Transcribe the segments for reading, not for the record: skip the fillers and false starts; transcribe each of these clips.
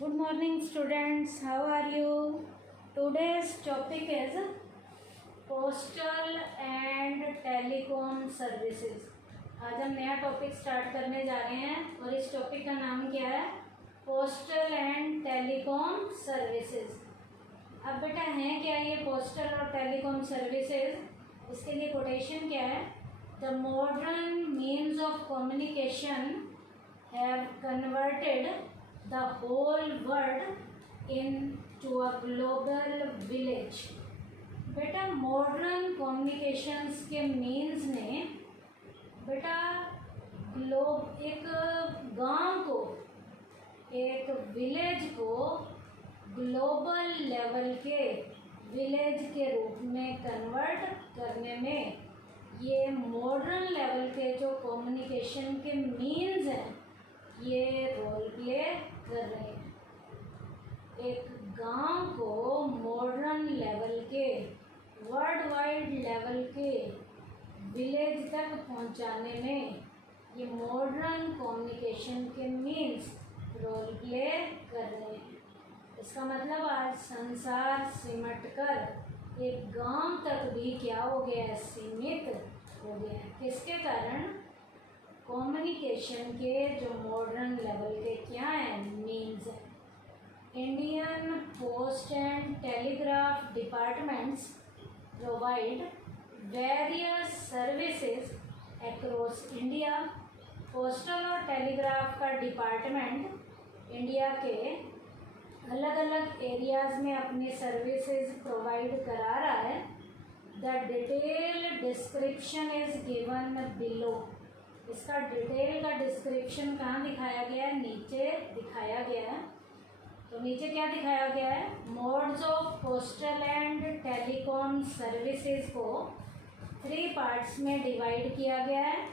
Good morning students, how are you? Today's topic is postal and telecom services. आज हम नया topic start करने जा रहे हैं और इस टॉपिक का नाम क्या है? Postal and telecom services. अब बेटा है क्या ये पोस्टल और टेलीकॉम सर्विसेज? इसके लिए कोटेशन क्या है? The modern means of communication have converted the whole world into a global village। बेटा मॉडर्न कम्युनिकेशंस के मीन्स ने बेटा एक गांव को, एक विलेज को ग्लोबल लेवल के विलेज के रूप में कन्वर्ट करने में ये मॉडर्न लेवल के जो कम्युनिकेशन के मीन्स हैं ये रोल प्ले कर रहे हैं। एक गांव को मॉडर्न लेवल के, वर्ल्ड वाइड लेवल के विलेज तक पहुंचाने में ये मॉडर्न कम्युनिकेशन के मीन्स रोल प्ले कर रहे हैं। इसका मतलब आज संसार सिमट कर एक गांव तक भी क्या हो गया है? सीमित हो गया है। किसके कारण? कम्युनिकेशन के जो मॉडर्न लेवल के क्या हैं? मीन्स हैं। Indian post and telegraph departments provide various services across India. Postal और टेलीग्राफ का डिपार्टमेंट इंडिया के अलग अलग एरियाज़ में अपनी सर्विसेज प्रोवाइड करा रहा है। The detail description is given below. इसका डिटेल का डिस्क्रिप्शन कहाँ दिखाया गया है? नीचे दिखाया गया है। तो नीचे क्या दिखाया गया है? Modes of postal and telecom services को 3 पार्ट्स में डिवाइड किया गया है।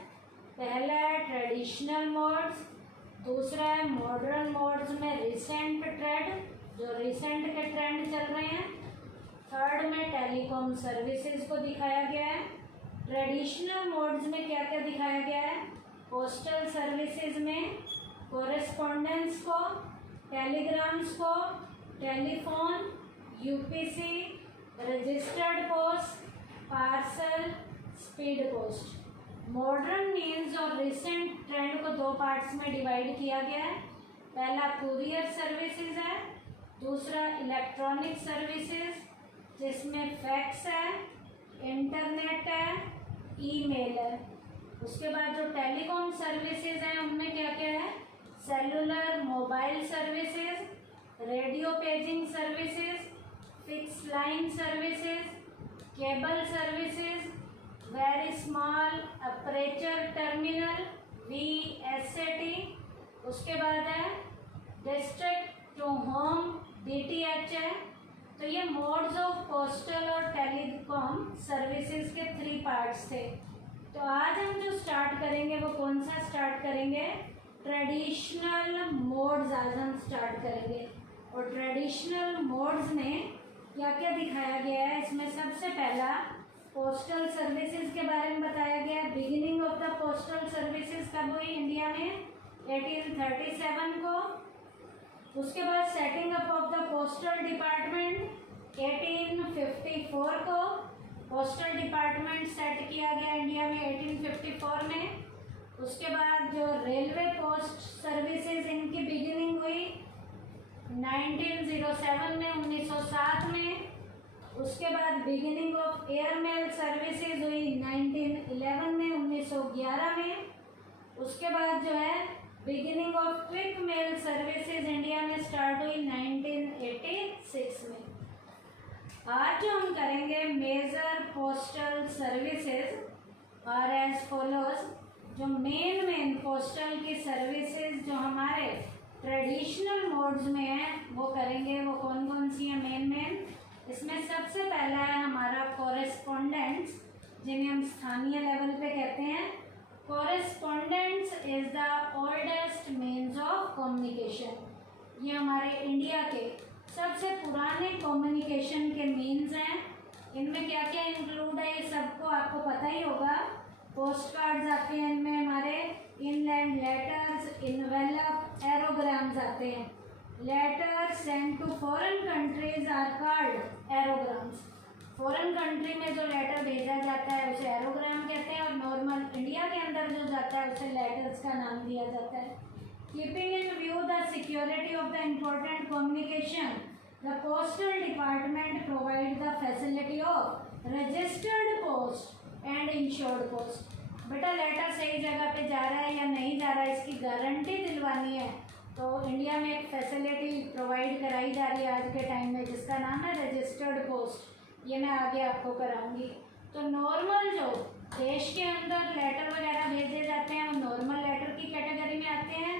पहला है ट्रेडिशनल मोड्स, दूसरा है मॉडर्न मोड्स में रिसेंट ट्रेंड, जो रिसेंट के ट्रेंड चल रहे हैं। थर्ड में टेलीकॉम सर्विसेज को दिखाया गया है। ट्रेडिशनल मोड्स में क्या क्या दिखाया गया है? पोस्टल सर्विसेज में कोरेस्पोंडेंस को, टेलीग्राम्स को, telephone, UPC, registered post, parcel, speed post. Modern means और रिसेंट ट्रेंड को 2 पार्ट्स में डिवाइड किया गया है। पहला कुरियर सर्विसेज है, दूसरा इलेक्ट्रॉनिक सर्विसेज जिसमें फैक्स है, इंटरनेट है, ईमेल है। उसके बाद जो टेलीकॉम सर्विसेज हैं उनमें क्या क्या है? Cellular mobile services, radio paging services, fix line services, cable services, very small aperture terminal VSAT। उसके बाद है डिस्ट्रिक्ट टू होम DTH है। तो ये मोड्स ऑफ पोस्टल और टेलीकॉम सर्विसेज के 3 पार्ट्स थे। तो आज हम जो स्टार्ट करेंगे वो कौन सा स्टार्ट करेंगे? ट्रेडिशनल मोड्स आज हम स्टार्ट करेंगे। और ट्रेडिशनल मोड्स में क्या क्या दिखाया गया है? इसमें सबसे पहला पोस्टल सर्विसेज के बारे में बताया गया है। Beginning of the postal services कब हुई इंडिया में? 1837 को। उसके बाद setting up of the postal department 1854 को। पोस्टल डिपार्टमेंट सेट किया गया इंडिया में 1854 में। उसके बाद जो रेलवे पोस्ट सर्विसेज इनकी बिगिनिंग हुई 1907 में, 1907 में। उसके बाद बिगिनिंग ऑफ एयरमेल सर्विसेज हुई 1911 में, 1911 में। उसके बाद जो है beginning of quick mail services India में स्टार्ट हुई 1986 में। आज जो हम करेंगे मेजर पोस्टल सर्विसेज और एज फॉलोज। जो मेन पोस्टल की सर्विसेज जो हमारे ट्रेडिशनल मोड्स में है वो करेंगे। वो कौन कौन सी है? मेन इसमें सबसे पहला है हमारा कोरेस्पोंडेंट्स, जिन्हें हम स्थानीय लेवल पे कहते हैं। Correspondence is the oldest means of communication. ये हमारे इंडिया के सबसे पुराने कम्युनिकेशन के मीन्स हैं। इनमें क्या क्या इंक्लूड है ये सबको आपको पता ही होगा। पोस्ट कार्ड्स आते हैं इनमें, हमारे इनलैंड लेटर्स, इनवेलप, एरोग्राम्स आते हैं। Letter send to foreign countries are called aerograms. Foreign country में जो लेटर भेजा जाता है उसे एरोग्राम कहते हैं, और नॉर्मल इंडिया के अंदर जो जाता है उसे लेटर्स का नाम दिया जाता है। Keeping in view the security of the important communication, the postal department provide the facility of registered post and insured post. बेटा लेटर सही जगह पे जा रहा है या नहीं जा रहा है इसकी गारंटी दिलवानी है, तो इंडिया में एक फैसिलिटी प्रोवाइड कराई जा रही है आज के टाइम में, जिसका नाम है रजिस्टर्ड पोस्ट। ये मैं आगे आपको कराऊंगी। तो नॉर्मल जो देश के अंदर लेटर वगैरह भेजे जाते हैं वो नॉर्मल लेटर की कैटेगरी में आते हैं।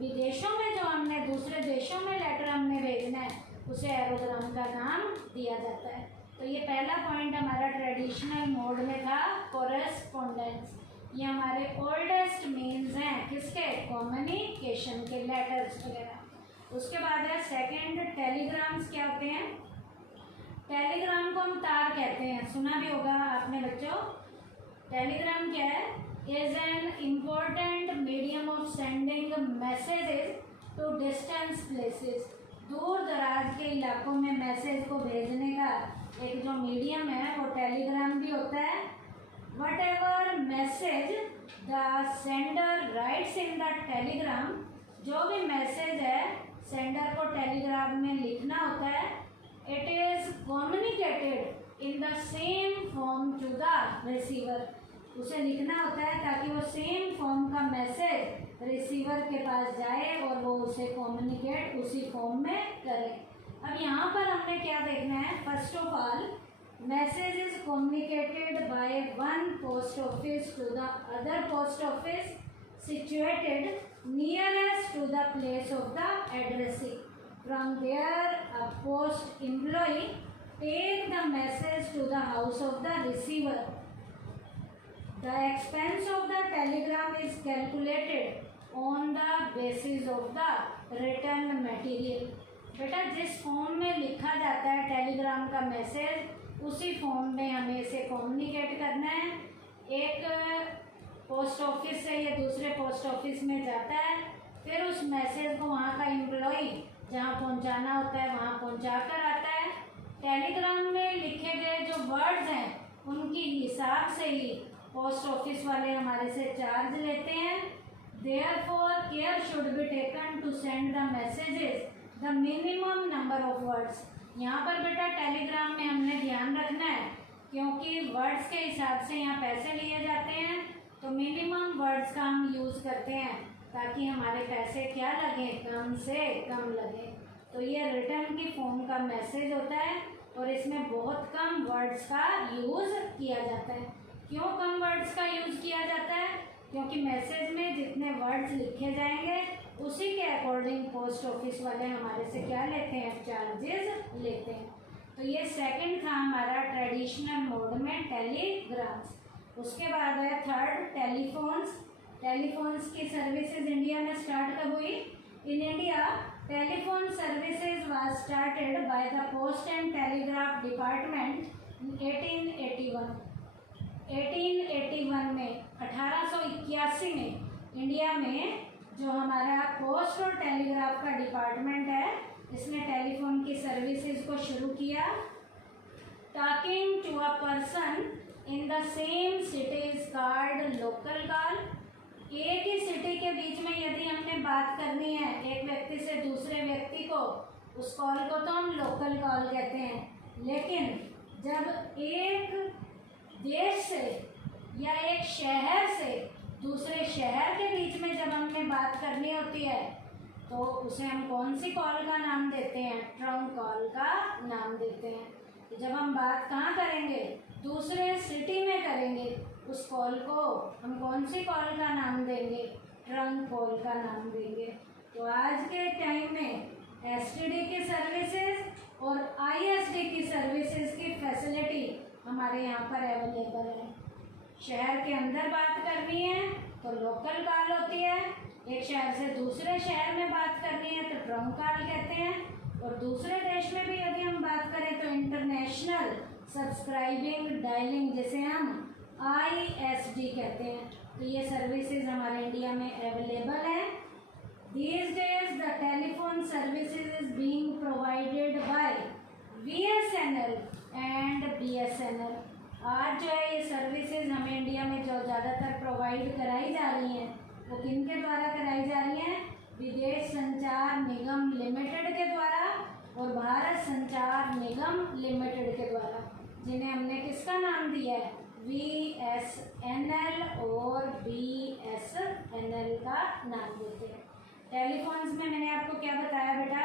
विदेशों में जो हमने दूसरे देशों में लेटर हमने भेजना है उसे एरोग्राम का नाम दिया जाता है। तो ये पहला पॉइंट हमारा ट्रेडिशनल मोड में था, कोरेस्पोंडेंस। ये हमारे ओल्डेस्ट मीन्स हैं किसके, कम्युनिकेशन के, लेटर्स वगैरह। उसके बाद है सेकंड, टेलीग्राम्स क्या होते हैं। टेलीग्राम को हम तार कहते हैं, सुना भी होगा आपने बच्चों। टेलीग्राम क्या है, is an important medium of sending messages to distance places. दूर दराज के इलाकों में मैसेज को भेजने का एक जो मीडियम है वो टेलीग्राम भी होता है। What ever message the sender rights in the Telegram, जो भी मैसेज है सेंडर को टेलीग्राम में लिखना होता है, it is communicated in the same form to the receiver. उसे लिखना होता है ताकि वो सेम फॉर्म का मैसेज रिसीवर के पास जाए और वो उसे कम्युनिकेट उसी फॉर्म में करे। अब यहाँ पर हमने क्या देखना है, first of all message is communicated by one post office to the other post office situated nearest to the place of the addressee. From there, a post employee take the message to the house of the receiver. The expense of the telegram is calculated on the basis of the written material. बेटा जिस form में लिखा जाता है Telegram का message उसी form में हमें इसे कम्युनिकेट करना है। एक पोस्ट ऑफिस से या दूसरे पोस्ट ऑफिस में जाता है, फिर उस मैसेज को वहाँ का एम्प्लॉई जहाँ पहुँचाना होता है वहाँ पहुँचा कर आता है। टेलीग्राम में लिखे गए जो वर्ड्स हैं उनकी हिसाब से ही पोस्ट ऑफिस वाले हमारे से चार्ज लेते हैं। Therefore care should be taken to send the messages the minimum number of words. यहाँ पर बेटा टेलीग्राम में हमने ध्यान रखना है क्योंकि वर्ड्स के हिसाब से यहाँ पैसे लिए जाते हैं, तो मिनिमम वर्ड्स का हम यूज़ करते हैं ताकि हमारे पैसे क्या लगे, कम से कम लगे। तो ये रिटर्न की फॉर्म का मैसेज होता है और इसमें बहुत कम वर्ड्स का यूज़ किया जाता है। क्यों कम वर्ड्स का यूज़ किया जाता है, क्योंकि मैसेज में जितने वर्ड्स लिखे जाएंगे उसी के अकॉर्डिंग पोस्ट ऑफिस वाले हमारे से क्या लेते हैं, चार्जेस लेते हैं। तो ये सेकंड था हमारा ट्रेडिशनल मोड में टेलीग्राम्स। उसके बाद है थर्ड, टेलीफोन्स। टेलीफोन्स की सर्विसेज इंडिया में स्टार्ट कब हुई? In India telephone services was started by the post and telegraph department 1881। 1881 में 1881 में इंडिया में जो हमारा पोस्ट और टेलीग्राफ का डिपार्टमेंट है इसने टेलीफोन की सर्विसेज को शुरू किया। Talking to a person in the same city is called local call. एक ही सिटी के बीच में यदि हमने बात करनी है एक व्यक्ति से दूसरे व्यक्ति को, उस कॉल को तो हम लोकल कॉल कहते हैं। लेकिन जब एक देश से या एक शहर से दूसरे शहर के बीच में जब हमने बात करनी होती है तो उसे हम कौन सी कॉल का नाम देते हैं? ट्रंक कॉल का नाम देते हैं। तो जब हम बात कहाँ करेंगे? दूसरे सिटी में करेंगे, उस कॉल को हम कौन सी कॉल का नाम देंगे? ट्रंक कॉल का नाम देंगे। तो आज के टाइम में एसटीडी की सर्विसेज और आईएसडी की सर्विसेज की फैसिलिटी हमारे यहाँ पर अवेलेबल है। शहर के अंदर बात करनी है तो लोकल कॉल होती है, एक शहर से दूसरे शहर में बात करनी है तो ट्रंक कॉल कहते हैं, और दूसरे देश में भी यदि हम बात करें तो इंटरनेशनल सब्सक्राइबिंग डायलिंग जिसे हम ISD कहते हैं। तो ये सर्विसेज हमारे इंडिया में अवेलेबल है। These days the telephone services BSNL and BSNL। आज जो है ये सर्विसेज हमें इंडिया में जो ज़्यादातर प्रोवाइड कराई जा रही हैं वो किन के द्वारा कराई जा रही हैं? विदेश संचार निगम लिमिटेड के द्वारा और भारत संचार निगम लिमिटेड के द्वारा, जिन्हें हमने किसका नाम दिया है? VSNL और BSNL का नाम देते हैं। टेलीफोन्स में मैंने आपको क्या बताया बेटा?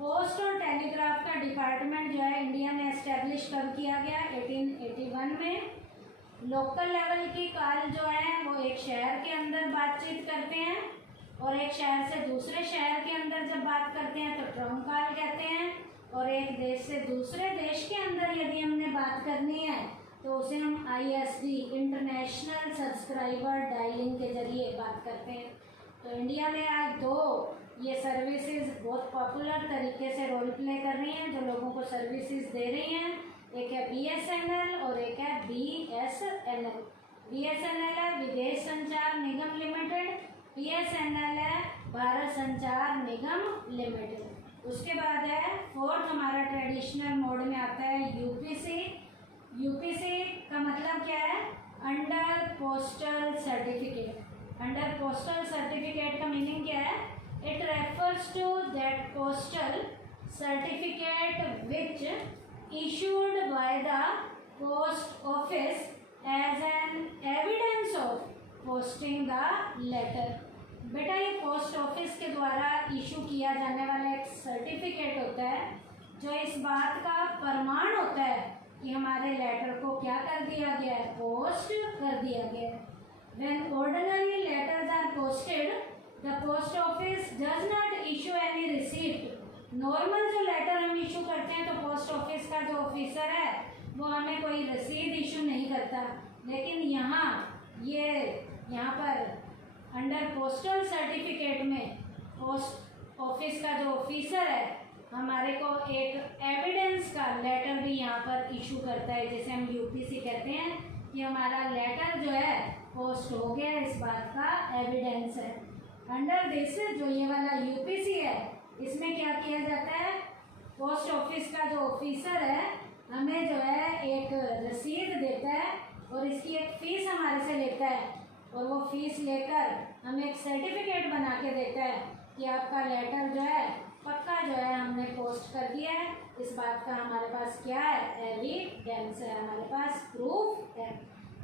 पोस्ट और टेलीग्राफ का डिपार्टमेंट जो है इंडिया में एस्टेब्लिश कब किया गया? 1881 में। लोकल लेवल की कॉल जो है वो एक शहर के अंदर बातचीत करते हैं और एक शहर से दूसरे शहर के अंदर जब बात करते हैं तो ट्रंक कॉल कहते हैं, और एक देश से दूसरे देश के अंदर यदि हमने बात करनी है तो उसे हम ISD इंटरनेशनल सब्सक्राइबर डायलिंग के जरिए बात करते हैं। तो इंडिया में आज दो ये सर्विसेज बहुत पॉपुलर तरीके से रोल प्ले कर रही हैं, जो लोगों को सर्विसेज दे रही हैं। एक है BSNL और एक है BSNL। BSNL है विदेश संचार निगम लिमिटेड, BSNL है भारत संचार निगम लिमिटेड। उसके बाद है फोर्थ हमारा ट्रेडिशनल मोड में आता है UPC। UPC का मतलब क्या है? Under postal certificate. Under postal certificate का मीनिंग क्या है? It refers to that postal certificate which issued by the post office as an evidence of posting the letter। बेटा ये पोस्ट ऑफिस के द्वारा इशू किया जाने वाला एक सर्टिफिकेट होता है जो इस बात का प्रमाण होता है कि हमारे लेटर को क्या कर दिया गया है? पोस्ट कर दिया गया है। When ordinary letters are posted, the post office does not issue any receipt। Normal जो लेटर हम इशू करते हैं तो पोस्ट ऑफिस का जो ऑफिसर है वो हमें कोई रसीद इशू नहीं करता, लेकिन यहाँ पर अंडर पोस्टल सर्टिफिकेट में पोस्ट ऑफिस का जो ऑफिसर है हमारे को एक एविडेंस का लेटर भी यहाँ पर इशू करता है, जिसे हम UPC कहते हैं कि हमारा लेटर जो है पोस्ट हो गया, इस बात का एविडेंस है। अंडर दिस जो ये वाला UPC है इसमें क्या किया जाता है? पोस्ट ऑफिस का जो ऑफिसर है हमें जो है एक रसीद देता है और इसकी एक फ़ीस हमारे से लेता है, और वो फीस लेकर हमें एक सर्टिफिकेट बना के देता है कि आपका लेटर जो है पक्का जो है हमने पोस्ट कर दिया है। इस बात का हमारे पास क्या है? एविडेंस है, हमारे पास प्रूफ है।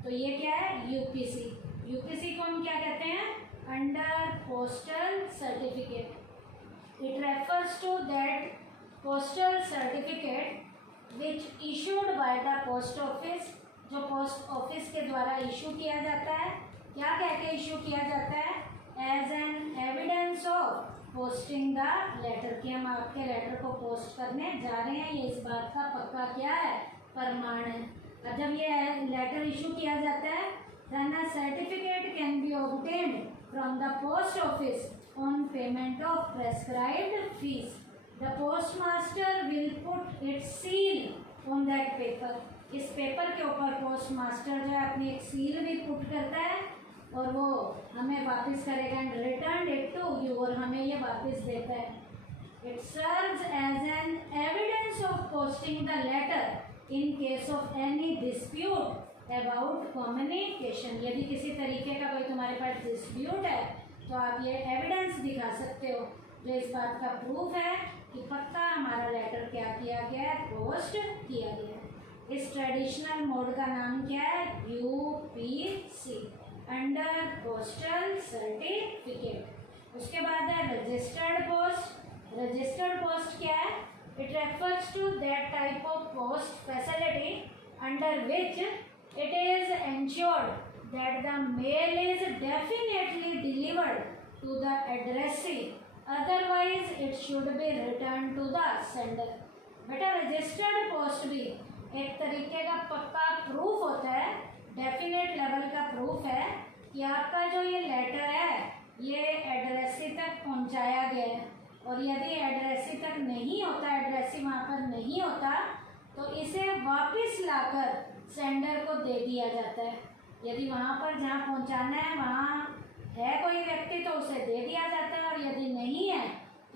तो ये क्या है? UPC। UPC को हम क्या कहते हैं? Under postal certificate. It refers to that postal certificate which issued by the post office, जो पोस्ट ऑफिस के द्वारा इशू किया जाता है। क्या कह के इशू किया जाता है? As an evidence of posting the letter, कि हम आपके लेटर को पोस्ट करने जा रहे हैं, ये इस बात का पक्का क्या है? प्रमाण है। और जब ये लेटर इशू किया जाता है then a certificate can be obtained from the post office on payment of prescribed fees। The postmaster will put its seal on that paper। इस पेपर के ऊपर पोस्टमास्टर जो है अपनी एक सील भी पुट करता है और वो हमें वापस करेगा and return it to you, और हमें ये वापस देता है। It serves as an evidence of posting the letter in case of any dispute about communication। यदि किसी तरीके का कोई तुम्हारे पास डिस्प्यूट है तो आप ये एविडेंस दिखा सकते हो जो इस बात का प्रूफ है कि पक्का हमारा लेटर क्या किया गया है? पोस्ट किया गया है। इस ट्रेडिशनल मोड का नाम क्या है? UPC, under postal certificate. उसके बाद है रजिस्टर्ड पोस्ट। रजिस्टर्ड पोस्ट क्या है? It refers to that type of post facility under which it is ensured that the mail is definitely delivered to the addressee, otherwise it should be returned to the sender। बेटा registered post भी एक तरीके का पक्का proof होता है, definite level का proof है कि आपका जो ये लेटर है ये एड्रेसी तक पहुंचाया गया है, और यदि एड्रेसी तक नहीं होता, एड्रेसी वहाँ पर नहीं होता, तो इसे वापस लाकर सेंडर को दे दिया जाता है। यदि वहाँ पर जहाँ पहुँचाना है वहाँ है कोई व्यक्ति तो उसे दे दिया जाता है, और यदि नहीं है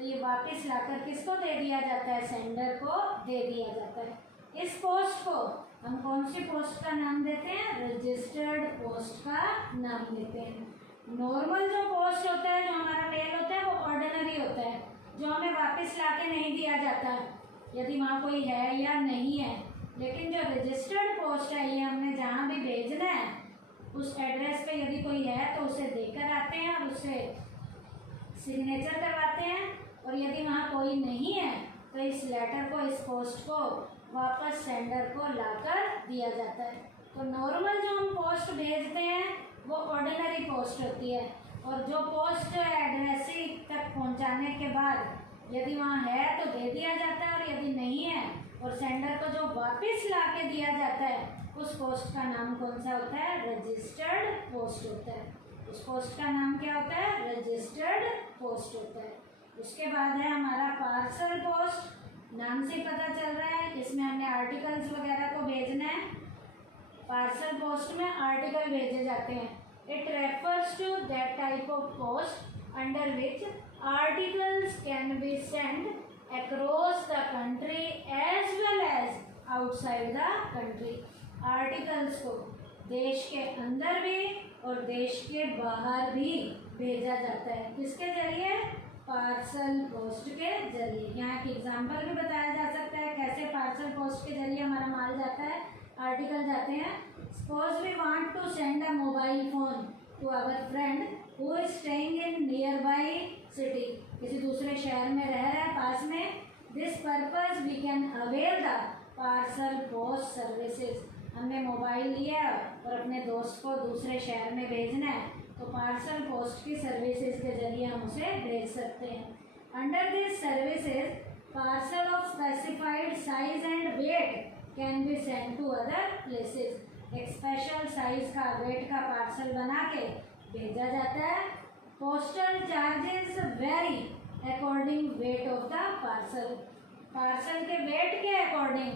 तो ये वापस लाकर किसको दे दिया जाता है, सेंडर को दे दिया जाता है। इस पोस्ट को हम कौन सी पोस्ट का नाम देते हैं, रजिस्टर्ड पोस्ट का नाम देते हैं। नॉर्मल जो पोस्ट होता है, जो हमारा मेल होता है, वो ऑर्डिनरी होता है, जो हमें वापस लाके नहीं दिया जाता यदि वहाँ कोई है या नहीं है। लेकिन जो रजिस्टर्ड पोस्ट है, ये हमने जहाँ भी भेजना है उस एड्रेस पे यदि कोई है तो उसे देकर आते हैं और उससे सिग्नेचर करवाते हैं, और यदि वहाँ कोई नहीं है तो इस लेटर को, इस पोस्ट को वापस सेंडर को लाकर दिया जाता है। तो नॉर्मल जो हम पोस्ट भेजते हैं वो ऑर्डिनरी पोस्ट होती है, और जो पोस्ट एड्रेसी तक पहुंचाने के बाद यदि वहाँ है तो दे दिया जाता है, और यदि नहीं है और सेंडर को जो वापस ला के दिया जाता है उस पोस्ट का नाम कौन सा होता है, रजिस्टर्ड पोस्ट होता है। उस पोस्ट का नाम क्या होता है, रजिस्टर्ड पोस्ट होता है। उसके बाद है हमारा पार्सल पोस्ट। नाम से पता चल रहा है इसमें हमने आर्टिकल्स वगैरह को भेजना है। पार्सल पोस्ट में आर्टिकल भेजे जाते हैं। It refers to that type of post under which articles can be send across the country as well as outside the country. Articles को देश के अंदर भी और देश के बाहर भी भेजा जाता है। किसके जरिए, पार्सल पोस्ट के जरिए। यहाँ एक एग्जाम्पल भी बताया जा सकता है कैसे पार्सल पोस्ट के जरिए हमारा माल जाता है, आर्टिकल जाते हैं। Suppose we want to send a mobile phone to our friend who is staying in nearby city. किसी दूसरे शहर में रह रहा है पास में। This purpose we can avail the parcel post services. हमने मोबाइल लिया और अपने दोस्त को दूसरे शहर में भेजना है तो पार्सल पोस्ट की सर्विसेज के जरिए हम उसे भेज सकते हैं। Under this services parcel of specified size and weight can be send to other places. एक स्पेशल साइज का, वेट का पार्सल बना के भेजा जाता है। Postal charges vary according weight of the parcel. Parcel के वेट के अकॉर्डिंग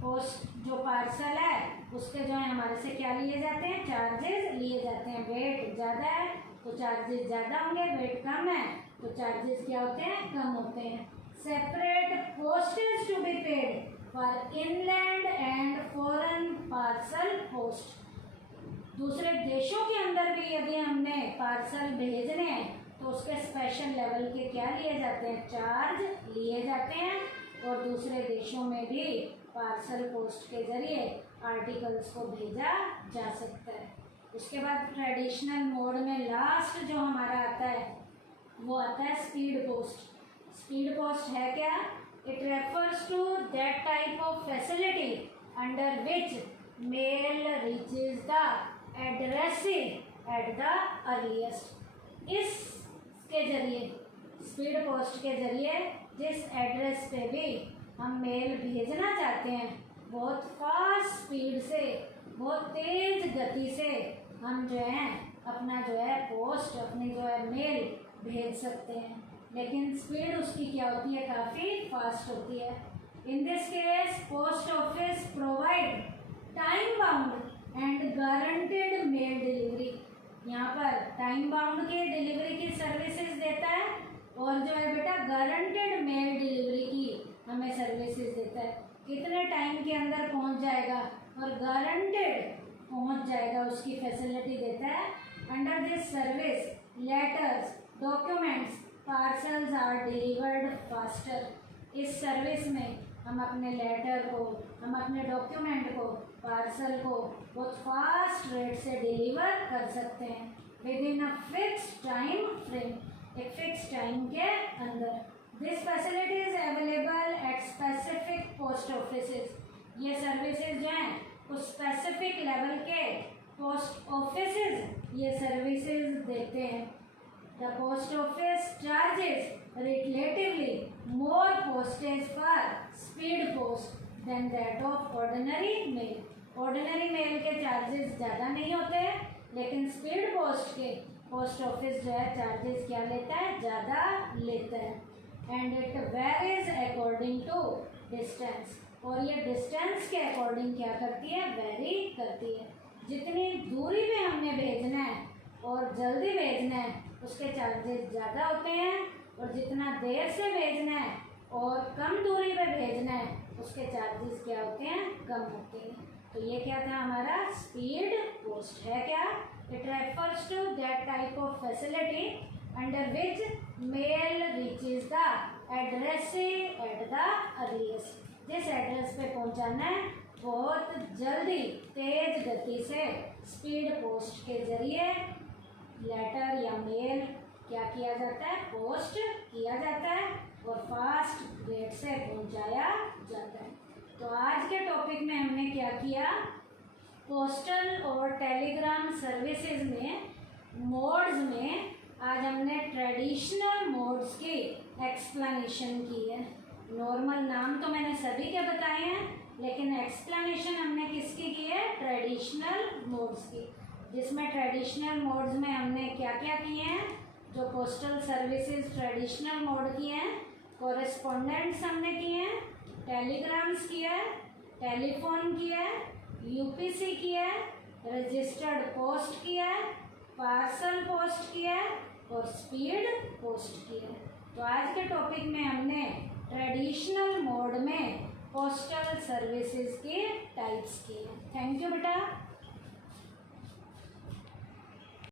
पोस्ट जो पार्सल है उसके जो है हमारे से क्या लिए जाते हैं, चार्जेस लिए जाते हैं। वेट ज़्यादा है तो चार्जेस ज़्यादा होंगे, वेट कम है तो चार्जेस क्या होते हैं, कम होते हैं। Separate postage to be paid for inland and foreign parcel post. दूसरे देशों के अंदर भी यदि हमने पार्सल भेजने हैं तो उसके स्पेशल लेवल के क्या लिए जाते हैं, चार्ज लिए जाते हैं। और दूसरे देशों में भी पार्सल पोस्ट के जरिए आर्टिकल्स को भेजा जा सकता है। उसके बाद ट्रेडिशनल मोड में लास्ट जो हमारा आता है वो आता है स्पीड पोस्ट। स्पीड पोस्ट है क्या, it refers to that type of facility under which mail reaches the addressee at the earliest. इसके जरिए, स्पीड पोस्ट के जरिए जिस एड्रेस पे भी हम मेल भेजना चाहते हैं बहुत फास्ट स्पीड से, बहुत तेज गति से हम जो है अपना जो है पोस्ट, अपनी जो है मेल भेज सकते हैं। लेकिन स्पीड उसकी क्या होती है, काफ़ी फास्ट होती है। In this case post office provide time bound and guaranteed mail delivery. यहाँ पर टाइम बाउंड की डिलीवरी की सर्विसेज देता है और जो है बेटा गारंटेड मेल डिलीवरी की हमें सर्विसेज देता है। कितने टाइम के अंदर पहुंच जाएगा और गारंटेड पहुंच जाएगा उसकी फैसिलिटी देता है। Under this service letters, documents, parcels are delivered faster. इस सर्विस में हम अपने लेटर को, हम अपने डॉक्यूमेंट को, पार्सल को बहुत फास्ट रेट से डिलीवर कर सकते हैं with in a fix time frame, एक फिक्स टाइम के अंदर। This facility is available at specific post offices. ये सर्विसेज जो हैं कुछ स्पेसिफिक लेवल के पोस्ट ऑफिसेज ये सर्विसेज देते हैं। The post office charges relatively more postage for speed post than that of ordinary mail. Ordinary mail के charges ज़्यादा नहीं होते लेकिन स्पीड पोस्ट के पोस्ट ऑफिस जो है चार्जेस क्या लेता है, ज़्यादा लेता है। And it varies according to distance. और ये डिस्टेंस के अकॉर्डिंग क्या करती है, वेरी करती है। जितनी दूरी में हमने भेजना है और जल्दी भेजना है उसके चार्जेस ज़्यादा होते हैं, और जितना देर से भेजना है और कम दूरी पे भेजना है उसके चार्जेस क्या होते हैं, कम होते हैं। तो ये क्या था हमारा स्पीड पोस्ट है क्या, it refers to that type of facility under which mail reaches the addressee at the earliest. जिस एड्रेस पे पहुंचाना है बहुत जल्दी तेज गति से स्पीड पोस्ट के जरिए लेटर या मेल क्या किया जाता है, पोस्ट किया जाता है और फास्ट रेट से पहुंचाया जाता है। तो आज के टॉपिक में हमने क्या किया, पोस्टल और टेलीग्राम सर्विसेज में मोड्स में आज हमने ट्रेडिशनल मोड्स की एक्सप्लेनेशन की है। नॉर्मल नाम तो मैंने सभी के बताए हैं, लेकिन एक्सप्लेनेशन हमने किसकी की है, ट्रेडिशनल मोड्स की, जिसमें ट्रेडिशनल मोड्स में हमने क्या क्या किए हैं, जो पोस्टल सर्विसेज ट्रेडिशनल मोड की हैं, कॉरेस्पोंडेंट्स हमने किए हैं, टेलीग्राम्स किया है, टेलीफोन किया है, यूपीसी किया है, रजिस्टर्ड पोस्ट किया है, पार्सल पोस्ट किया है और स्पीड पोस्ट किया है। तो आज के टॉपिक में हमने ट्रेडिशनल मोड में पोस्टल सर्विसेज के टाइप्स किए हैं। थैंक यू बेटा।